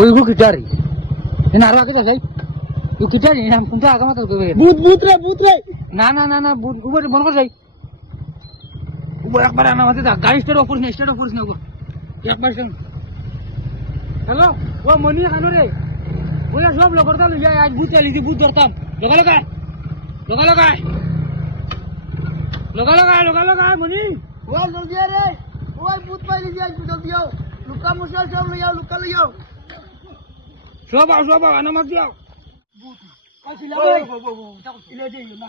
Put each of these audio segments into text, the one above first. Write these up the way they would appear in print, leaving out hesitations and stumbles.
ওই গো কিটারি এনা আর আগে যাই ও কিটারি নাম কোনটা আগে মাথা কইবে ভূত রে না না না না উপরে বন্ধ করে যাই উপরে একবার আনা মাথা দা গাড়ি স্টার্ট অফ করিস না গো একবার শুন হ্যালো ও মনি খানো রে ওই সব লগরটা লইয়া আজ ভূত চালিছি ভূত ধরতাম লগা মনি ও জলদি রে ওই ভূত পাইলি যাই জলদি আও লুকা মশলা সব লইয়াও সব আনা মাছ দিও কাছিলা ভাই ইলে যাই না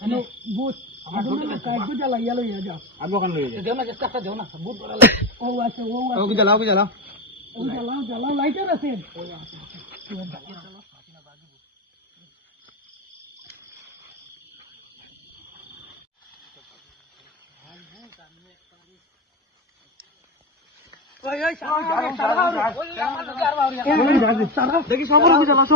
মানে ভূত আদুন না কাজ বুঝা লাগিয়া লইয়া যাও আবো কান লইয়া দেও না চেষ্টা দেও না ভূত বড় ও আচ্ছা ও জ্বালাও ও জ্বালাও লাইটার আছে ওই দেখি সবর জ্বালাও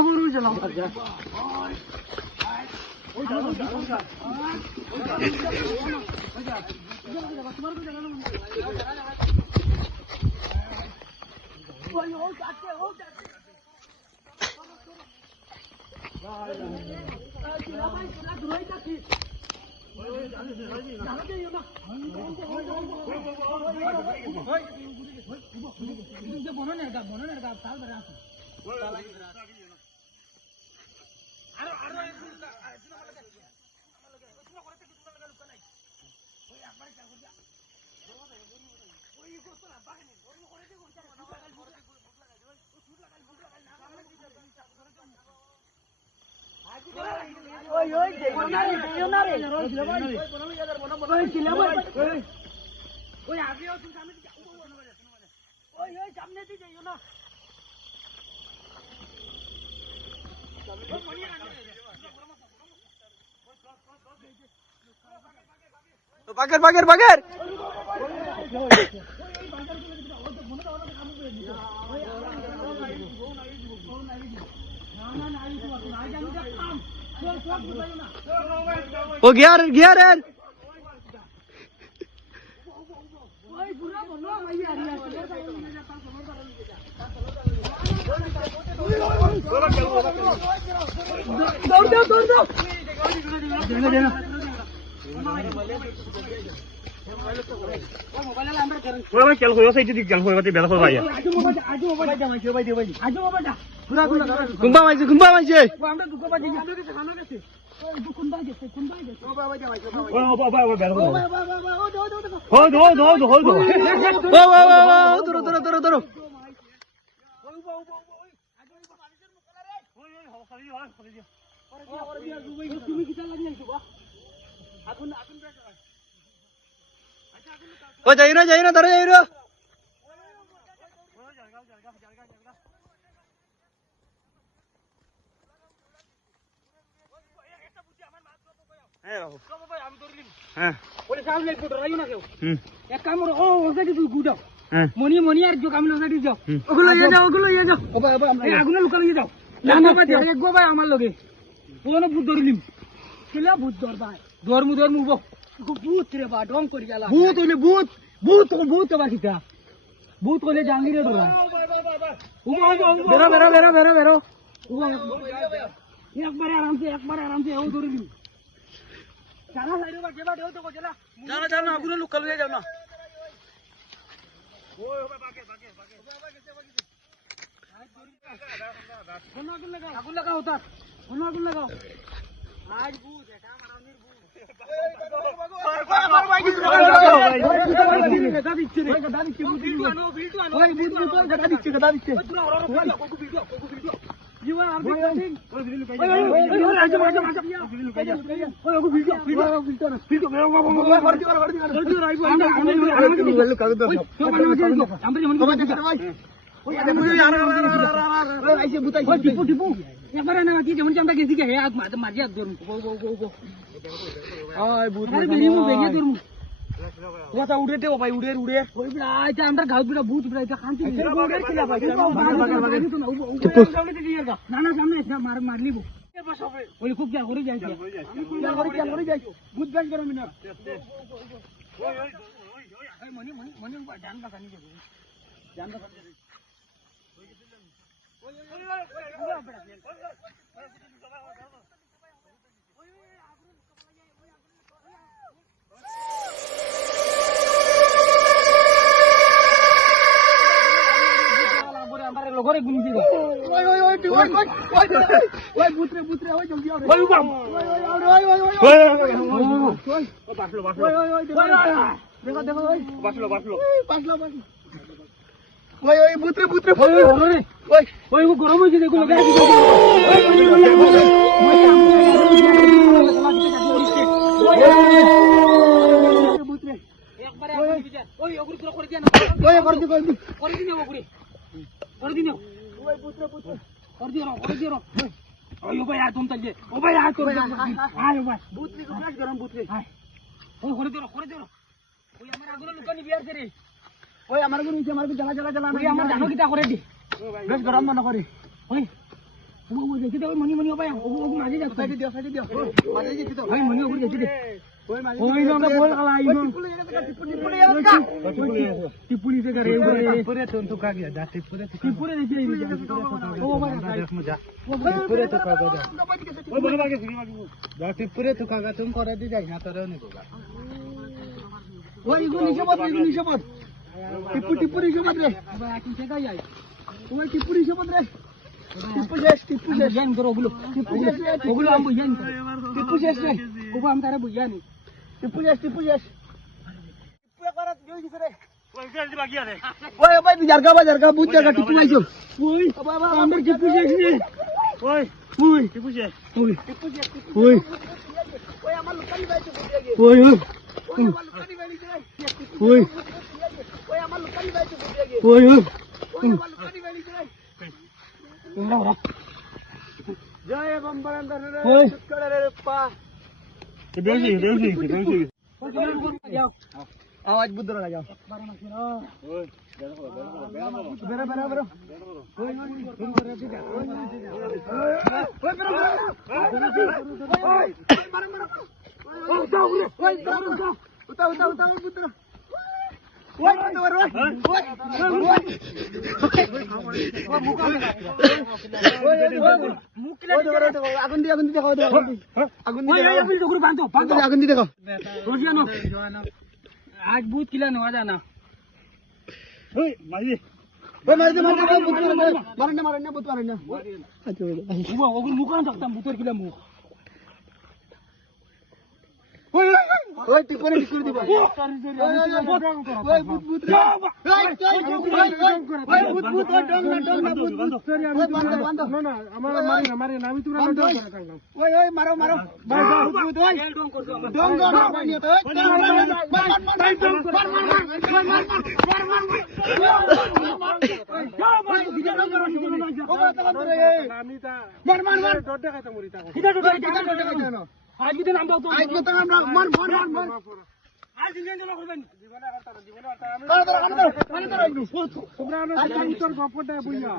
বাগের ও গিয়ার কুম্বা মাইছে ধরো ও যাই না ধরো যাই না মনি আর যোগ আমি লগে যাও ওগুলো ইয়ে যাও আগুনে লুকা লইয়ে যাও গো ভাই আমার লগে কোন ভূত ধরিলিম কেলা ভূত ধরবাই ধর্মু ভূত রে বা ডং করি গেলা ভূত বাকিটা ভূত কইলে জাঙ্গিরে ধরা বেরো একবারে আরামসে ও ধরিলিম জানা সাইডে বা যেবা দেও তো গজলা জানা আগুনে লুকা লইয়ে যাও না আগুন লাগাও আজ ভূত এটা মারানির উড়ে দেবো ভাই উড়ে আমরা গাঁত বিড়া ভূত বিড়া এটা খান্তি না মারলিব ওই খুব খেয়াল করে যাইছে ভূত ব্যাস করো মিনা মনি জান বাগানি যাবো জান বাগানি ঘরে গুনি দিবে ওই বুতরে বুতরে ওই জলদি আও ওই বাম দেখো দেখো ওই বাসলো বাসলো ওই ওই বুতরে বুতরে ওই ওরে ওই ওই গরম হইছে দেখো লাগা বুতরে একবারে ওই ওগুলো পুরো করে দিয়া না ওই করে দি করে দিও ওগুলো করে দিও ওই বুতরে বুতরে করে দিও ওই ভাই আর তুমি তাইলে ও ভাই আর তো আয় ভাই বুতরে কো ফ্লাশ গরম বুতরে ওই করে দিও ওই আমার আগুনে লুকানি বিয়ার করে ওই আমার গো নিচে আমার গো জ্বালা জ্বালা জ্বালা ওই আমার জানো কিটা করে দি বেশ গরম মনে করে ওই ও দেখি তো মনি ও ভাই ও মাঝে যাচ্ছে সাইডে দিও মাঝে দিছি তো ওই মনি ও দেখি দে ওই মাঝে ওই আমরা বল খালা আইবো টিপুলি টিপুলি से करे पूरे तो का गया जा पूरे तो টিপুরে দেখি আইবো ও ভাই देख मुझे पूरे तो का गया ओ बनवा के सिनेमा की जा पूरे तो का गया तुम कर दी जाए ना तो नहीं होगा ওই গো নিচে পড় টিপু নিচে পড় রে ভাই কি से গাই আই ওই টিপু নিচে পড় রে টিপু শেষ বুঝান করো ওগুলো ওগুলো আম বুঝান টিপু শেষ রে ওগো আম তারা বুঝানি টিপু শেষ করাত গই দিছে রে ओए जल्दी भाग गया रे ওই ভাই জারগা বুঝ জায়গা টিপু আইছো ওই বাবা আমার টিপু শেষ রে ओए ওই की पूछे ওই টিপু শেষ ওই ওই আমার লুকানি বাইছে বুঝে গে ওই ওই আমার লুকানি বাইছে ওই ওই আমার লুকানি বাইছে বুঝে গে ওই ওই আমার লুকানি বাইছে ওরা জয় বম্বরন্দর রে ওই সুকড় রে পা बेसी আওয়াজ বুদ্ধ লাগাও ओए বেরা ওই উতা বুদ্ধ ওই আগুন দিয়ে দেখাও আগুন দিয়ে দেখাও रोजियानो आज बहुत किला नवा जाना ओए माजी ওই মারেন না বুদ্ধ মারেন না वो ओगुल मुकान सकता बुतर किला मुख ওই টিপরে দিব ওই বুদ্ধ রে ওই বুদ্ধ ডং না বুদ্ধ বন্ধ না আমার মারি না আমি তোরা ডং করে কাটলাম ওই মারো বুদ্ধ ওই ডং বানিয়ে তো मार डोडे का मरी ता आज भी दिन हम तो আজ মত আমরা মন आज दिन चलो করবেন তোমরা গপটা বুইয়া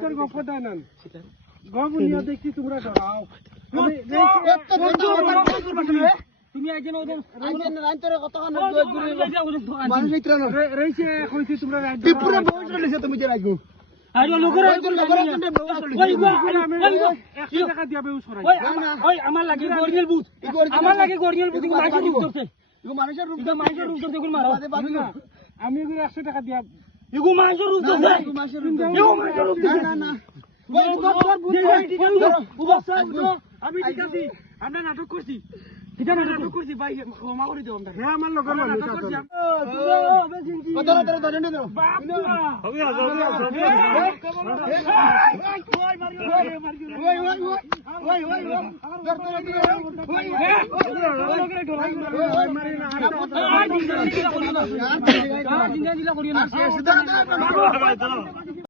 তোর গপটা নান গগুনিয়া দেখি তোমরা ডরাও তুমি একজন ওদের মানুষ ইত্রানো রইছে কইছি তোমরা রাইড টিপুরে বহুত চলেছে তুমি যে রাখবো আর লোকের ওই একশো টাকা দিয়া বেউস করাই ওই আমার লাগে গর্গেল বুত মাইকের রূপ করতে ইগো মানুষের রূপ এটা মাইকের রূপ করতে কোন মারো আমি এগুলো 100 টাকা দিয়া ইগো মাইকের রূপ করতে ইগো মানুষের রূপ ইগো মাইকের রূপ না আমি ঠিক আছি আমরা নাটক করছি এটা নাটক করছি ভাই ক্ষমা করে দিও আমরা হ্যাঁ আমার লগর মানুষ নাটক করছি কত দরজা দাও হবে জিন্দা দিলা করিও না